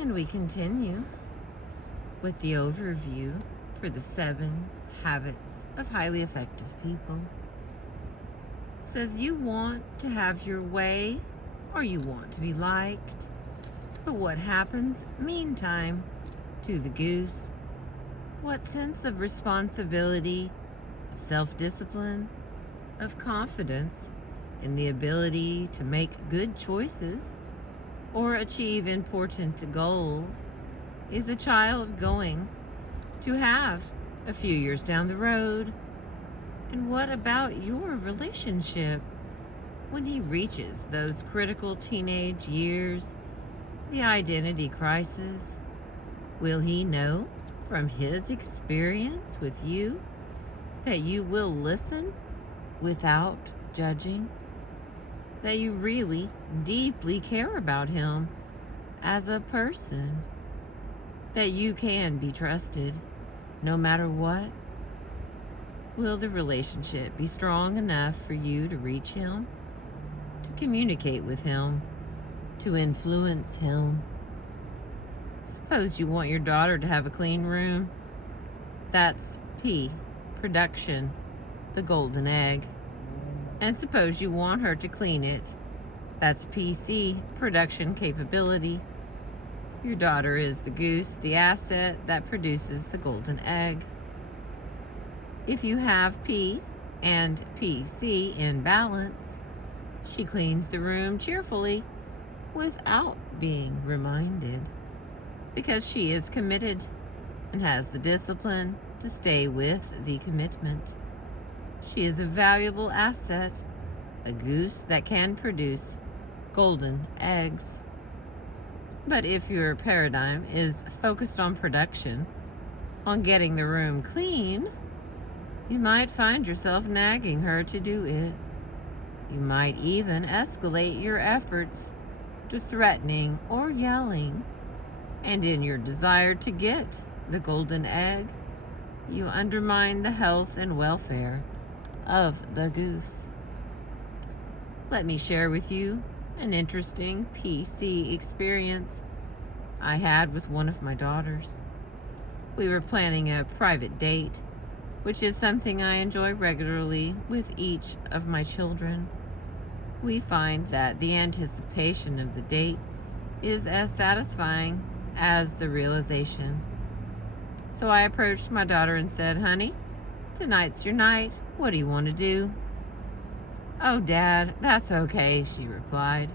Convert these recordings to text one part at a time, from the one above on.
And we continue with the overview for the 7 habits of highly effective people. It says you want to have your way or you want to be liked. But what happens meantime to the goose? What sense of responsibility, of self-discipline, of confidence in the ability to make good choices or achieve important goals is a child going to have a few years down the road? And what about your relationship when he reaches those critical teenage years, the identity crisis? Will he know from his experience with you that you will listen without judging? That you really deeply care about him as a person? That you can be trusted no matter what? Will the relationship be strong enough for you to reach him, to communicate with him, to influence him? Suppose you want your daughter to have a clean room. That's P, production, the golden egg. And suppose you want her to clean it. That's PC, production capability. Your daughter is the goose, the asset that produces the golden egg. If you have P and PC in balance, she cleans the room cheerfully without being reminded, because she is committed and has the discipline to stay with the commitment. She is a valuable asset, a goose that can produce golden eggs. But if your paradigm is focused on production, on getting the room clean, you might find yourself nagging her to do it. You might even escalate your efforts to threatening or yelling. And in your desire to get the golden egg, you undermine the health and welfare of the goose. Let me share with you an interesting PC experience I had with one of my daughters. We were planning a private date, which is something I enjoy regularly with each of my children. We find that the anticipation of the date is as satisfying as the realization. So I approached my daughter and said, "Honey, tonight's your night. What do you want to do?" "Oh, Dad, that's okay," she replied.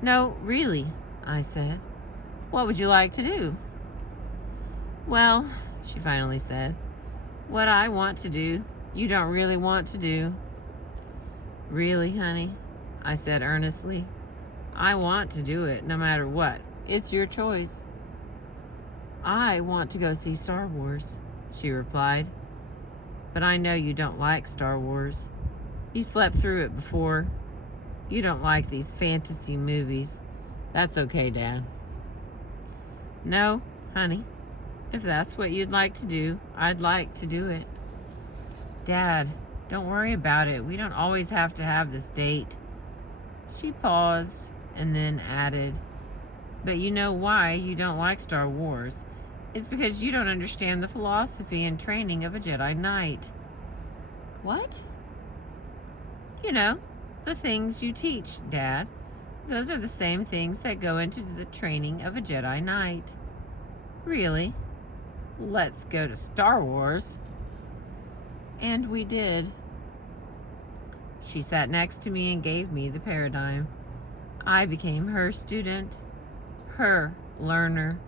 "No, really," I said. "What would you like to do?" "Well," she finally said, "what I want to do, you don't really want to do." "Really, honey?" I said earnestly. "I want to do it no matter what. It's your choice." "I want to go see Star Wars," she replied. "But I know you don't like Star Wars. You slept through it before. You don't like these fantasy movies. That's okay, Dad." "No, honey, if that's what you'd like to do, I'd like to do it." "Dad, don't worry about it. We don't always have to have this date." She paused and then added, "But you know why you don't like Star Wars. It's because you don't understand the philosophy and training of a Jedi Knight." "What?" "You know, the things you teach, Dad. Those are the same things that go into the training of a Jedi Knight." "Really? Let's go to Star Wars." And we did. She sat next to me and gave me the paradigm. I became her student, her learner.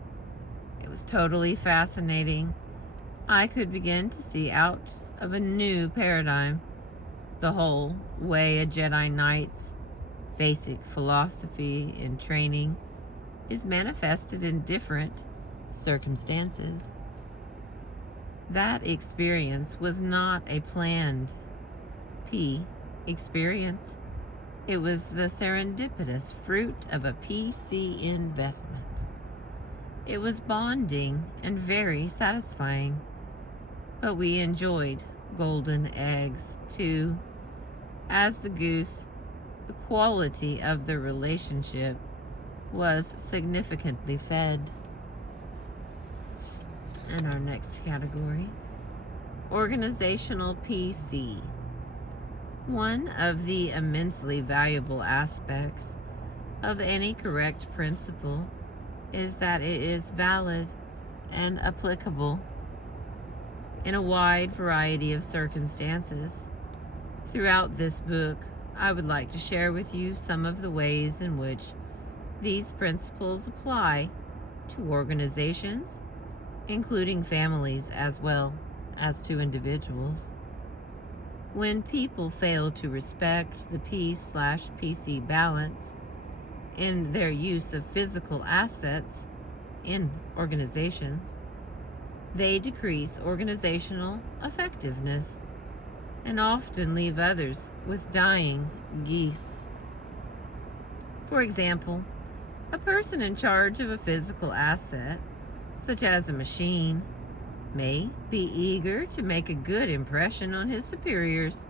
It was totally fascinating. I could begin to see out of a new paradigm the whole way a Jedi Knight's basic philosophy and training is manifested in different circumstances. That experience was not a planned P experience. It was the serendipitous fruit of a PC investment. It was bonding and very satisfying, but we enjoyed golden eggs too. As the goose, the quality of the relationship was significantly fed. And our next category, organizational PC. One of the immensely valuable aspects of any correct principle is that it is valid and applicable in a wide variety of circumstances. Throughout this book, I would like to share with you some of the ways in which these principles apply to organizations, including families as well as to individuals. When people fail to respect the P/PC balance in their use of physical assets in organizations, they decrease organizational effectiveness and often leave others with dying geese. For example, a person in charge of a physical asset, such as a machine, may be eager to make a good impression on his superiors.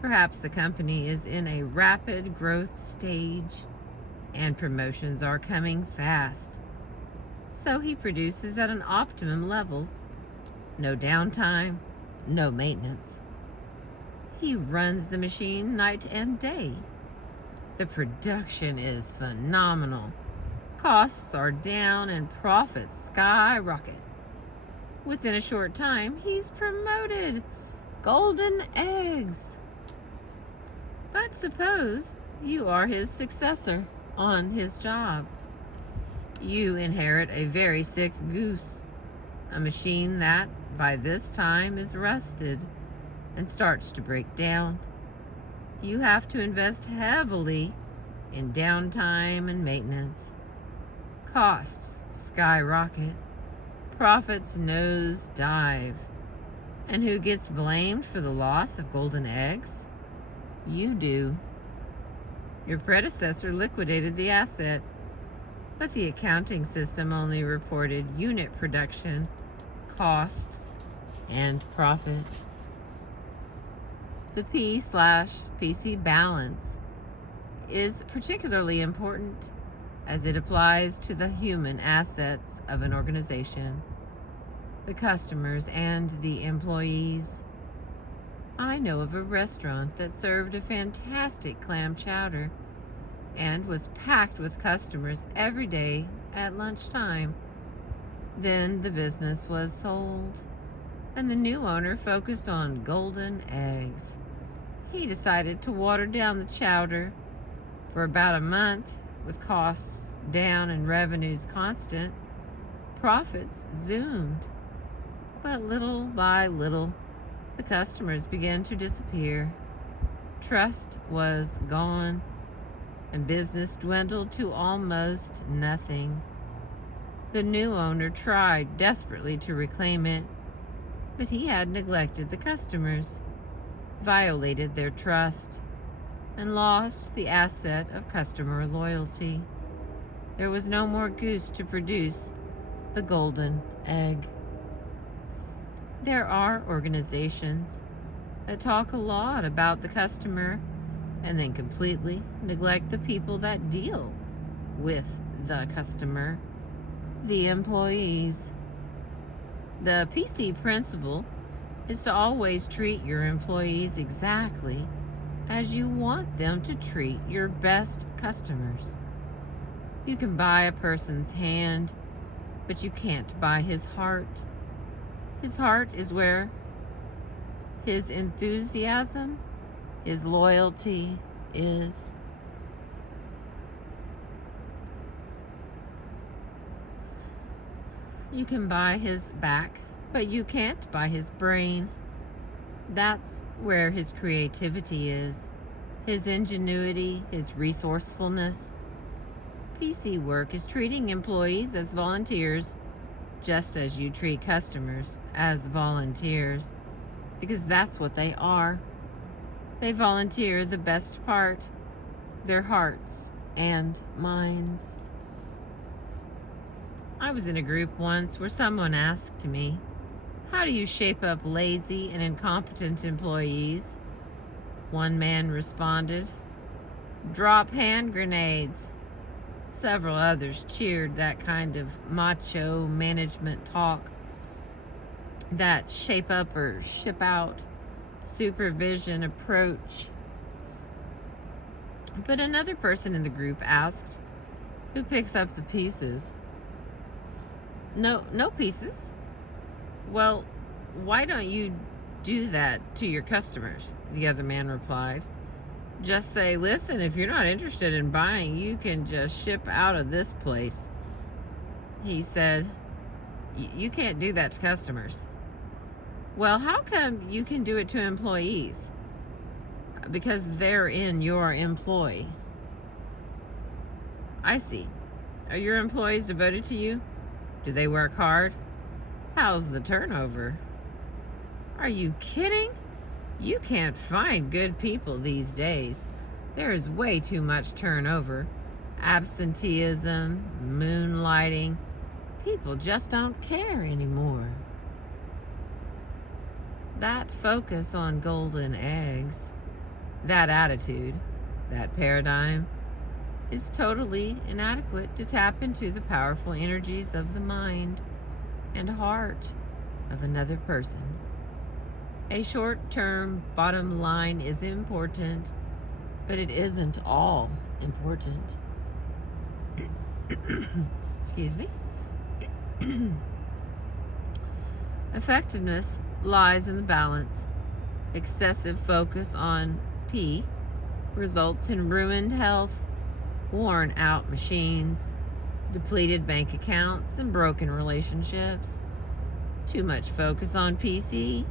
Perhaps the company is in a rapid growth stage and promotions are coming fast. So he produces at an optimum levels, no downtime, no maintenance. He runs the machine night and day. The production is phenomenal. Costs are down and profits skyrocket. Within a short time, he's promoted. Golden eggs. But suppose you are his successor on his job. You inherit a very sick goose, a machine that by this time is rusted and starts to break down. You have to invest heavily in downtime and maintenance. Costs skyrocket. Profits nose dive. And who gets blamed for the loss of golden eggs? You do. Your predecessor liquidated the asset, but the accounting system only reported unit production, costs, and profit. The P/PC balance is particularly important as it applies to the human assets of an organization, the customers, and the employees. I know of a restaurant that served a fantastic clam chowder and was packed with customers every day at lunchtime. Then the business was sold, and the new owner focused on golden eggs. He decided to water down the chowder. For about a month, with costs down and revenues constant, profits zoomed. But little by little, the customers began to disappear. Trust was gone, and business dwindled to almost nothing. The new owner tried desperately to reclaim it, but he had neglected the customers, violated their trust, and lost the asset of customer loyalty. There was no more goose to produce the golden egg. There are organizations that talk a lot about the customer and then completely neglect the people that deal with the customer, the employees. The PC principle is to always treat your employees exactly as you want them to treat your best customers. You can buy a person's hand, but you can't buy his heart. His heart is where his enthusiasm, his loyalty is. You can buy his back, but you can't buy his brain. That's where his creativity is, his ingenuity, his resourcefulness. PC work is treating employees as volunteers, just as you treat customers as volunteers, because that's what they are. They volunteer the best part, their hearts and minds. I was in a group once where someone asked me, "How do you shape up lazy and incompetent employees?" One man responded, "Drop hand grenades." Several others cheered that kind of macho management talk, that shape up or ship out supervision approach. But another person in the group asked, "Who picks up the pieces?" No pieces. "Well, why don't you do that to your customers?" the other man replied. "Just say, 'Listen, if you're not interested in buying, you can just ship out of this place.'" He said, "You can't do that to customers." "Well, how come you can do it to employees?" "Because they're in your employ." "I see. Are your employees devoted to you? Do they work hard? How's the turnover?" "Are you kidding? You can't find good people these days. There is way too much turnover. Absenteeism, moonlighting. People just don't care anymore." That focus on golden eggs, that attitude, that paradigm, is totally inadequate to tap into the powerful energies of the mind and heart of another person. A short-term bottom line is important, but it isn't all important. Excuse me. Effectiveness lies in the balance. Excessive focus on P results in ruined health, worn out machines, depleted bank accounts, and broken relationships. Too much focus on PC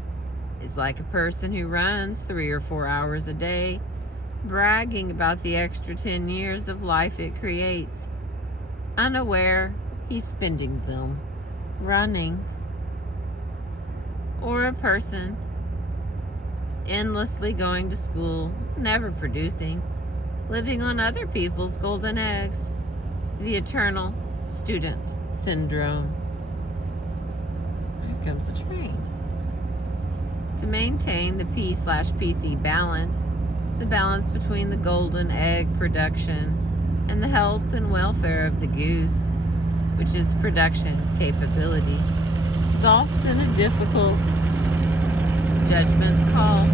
is like a person who runs 3 or 4 hours a day, bragging about the extra 10 years of life it creates. Unaware, he's spending them running. Or a person endlessly going to school, never producing, living on other people's golden eggs. The eternal student syndrome. Here comes the train. To maintain the P/PC balance, the balance between the golden egg production and the health and welfare of the goose, which is production capability, is often a difficult judgment call.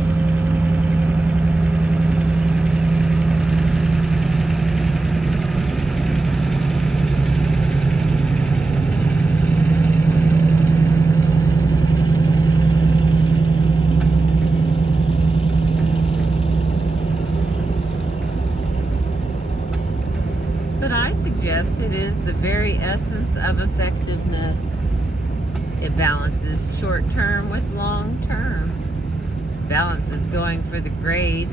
But I suggest it is the very essence of effectiveness. It balances short term with long term. Balances going for the grade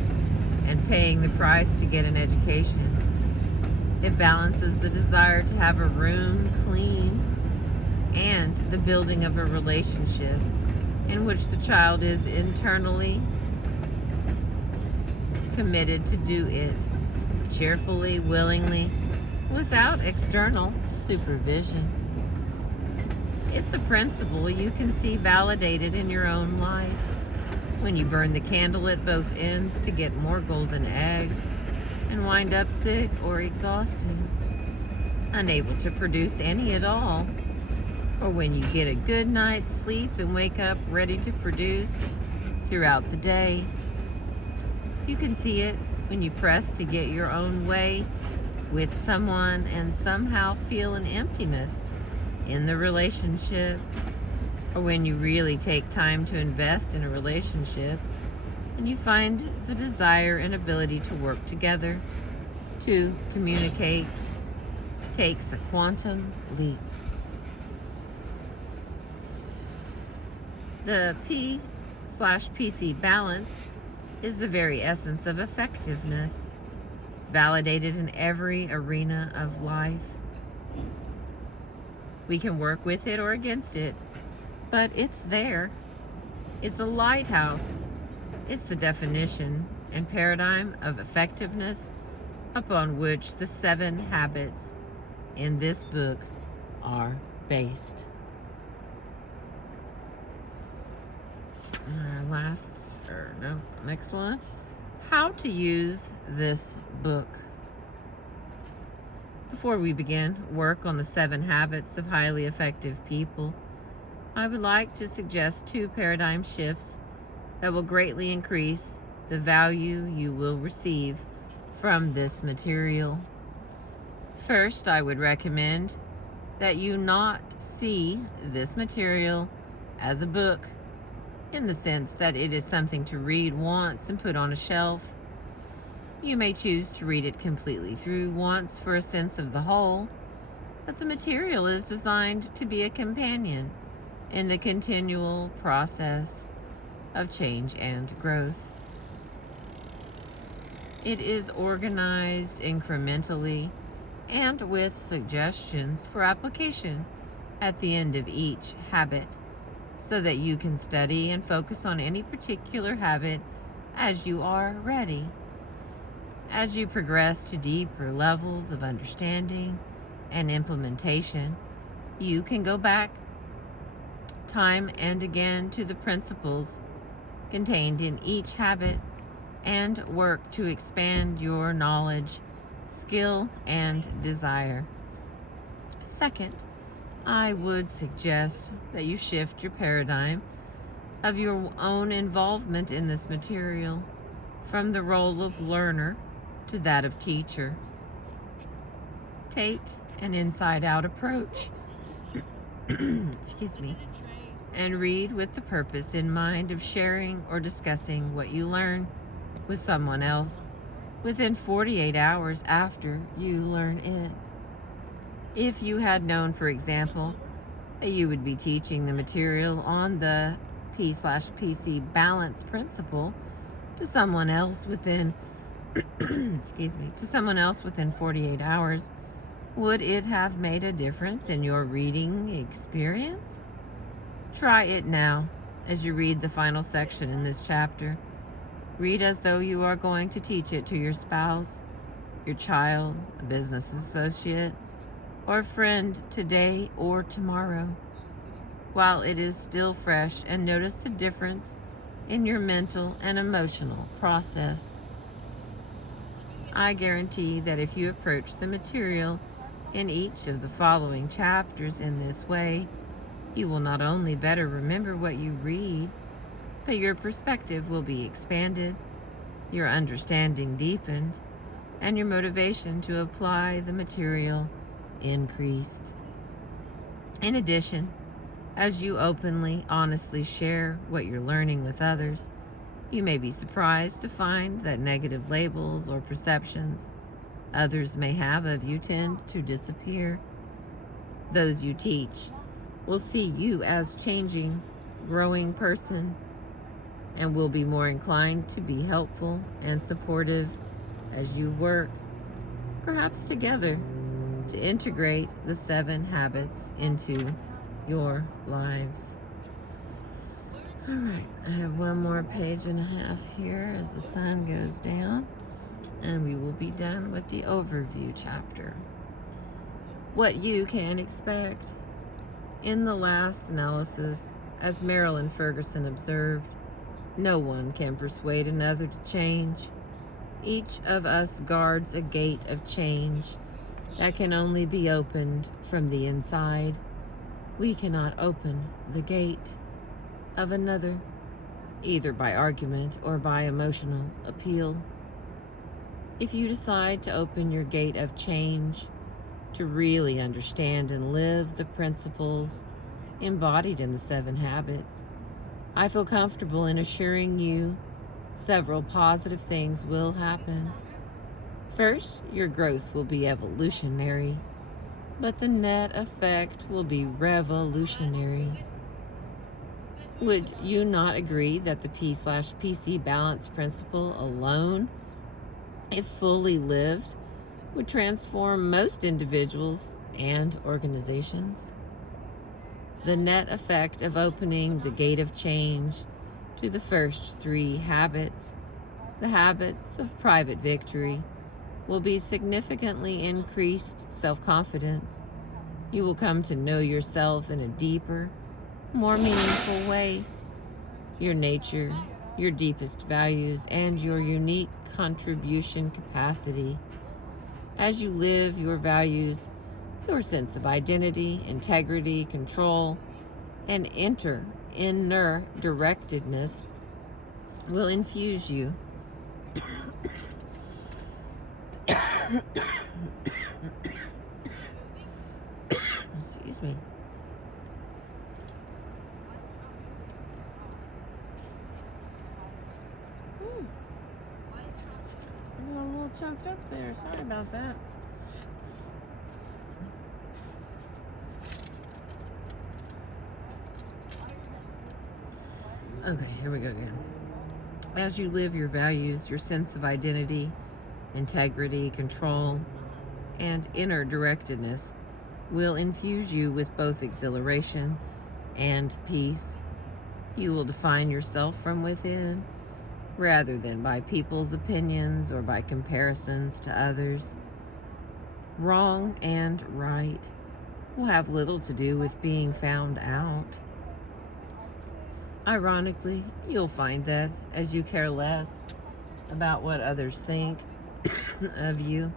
and paying the price to get an education. It balances the desire to have a room clean and the building of a relationship in which the child is internally committed to do it cheerfully, willingly, without external supervision. It's a principle you can see validated in your own life when you burn the candle at both ends to get more golden eggs and wind up sick or exhausted, unable to produce any at all, or when you get a good night's sleep and wake up ready to produce throughout the day. You can see it when you press to get your own way with someone and somehow feel an emptiness in the relationship, or when you really take time to invest in a relationship and you find the desire and ability to work together, to communicate, takes a quantum leap. The P/PC balance is the very essence of effectiveness. It's validated in every arena of life. We can work with it or against it, but it's there. It's a lighthouse. It's the definition and paradigm of effectiveness upon which the 7 habits in this book are based. Next one. How to use this book. Before we begin work on the 7 habits of highly effective people, I would like to suggest 2 paradigm shifts that will greatly increase the value you will receive from this material. First, I would recommend that you not see this material as a book, in the sense that it is something to read once and put on a shelf. You may choose to read it completely through once for a sense of the whole, but the material is designed to be a companion in the continual process of change and growth. It is organized incrementally and with suggestions for application at the end of each habit, so that you can study and focus on any particular habit as you are ready. As you progress to deeper levels of understanding and implementation, you can go back time and again to the principles contained in each habit and work to expand your knowledge, skill, and desire. Second, I would suggest that you shift your paradigm of your own involvement in this material from the role of learner to that of teacher. Take an inside-out approach excuse me, and read with the purpose in mind of sharing or discussing what you learn with someone else within 48 hours after you learn it. If you had known, for example, that you would be teaching the material on the P/PC balance principle to someone else within to someone else within 48 hours, would it have made a difference in your reading experience? Try it now as you read the final section in this chapter. Read as though you are going to teach it to your spouse, your child, a business associate, or friend today or tomorrow, while it is still fresh, and notice the difference in your mental and emotional process. I guarantee that if you approach the material in each of the following chapters in this way, you will not only better remember what you read, but your perspective will be expanded, your understanding deepened, and your motivation to apply the material increased. In addition, as you openly, honestly share what you're learning with others, you may be surprised to find that negative labels or perceptions others may have of you tend to disappear. Those you teach will see you as changing, growing person, and will be more inclined to be helpful and supportive as you work, perhaps together, to integrate the 7 habits into your lives. All right, I have one more page and a half here as the sun goes down, and we will be done with the overview chapter. What you can expect. In the last analysis, as Marilyn Ferguson observed, no one can persuade another to change. Each of us guards a gate of change that can only be opened from the inside. We cannot open the gate of another, either by argument or by emotional appeal. If you decide to open your gate of change, to really understand and live the principles embodied in the 7 habits, I feel comfortable in assuring you several positive things will happen. First, your growth will be evolutionary, but the net effect will be revolutionary. Would you not agree that the P/PC balance principle alone, if fully lived, would transform most individuals and organizations? The net effect of opening the gate of change to the first 3 habits, the habits of private victory, will be significantly increased self-confidence. You will come to know yourself in a deeper, more meaningful way. Your nature, your deepest values, and your unique contribution capacity. As you live your values, your sense of identity, integrity, control, and inner directedness will infuse you. Excuse me. Ooh. I got a little choked up there. Sorry about that. Okay, here we go again. As you live your values, your sense of identity, integrity, control, and inner directedness will infuse you with both exhilaration and peace. You will define yourself from within rather than by people's opinions or by comparisons to others. Wrong and right will have little to do with being found out. Ironically, you'll find that as you care less about what others think of you,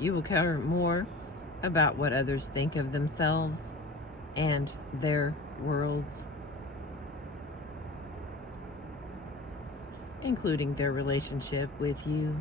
you will care more about what others think of themselves and their worlds, including their relationship with you.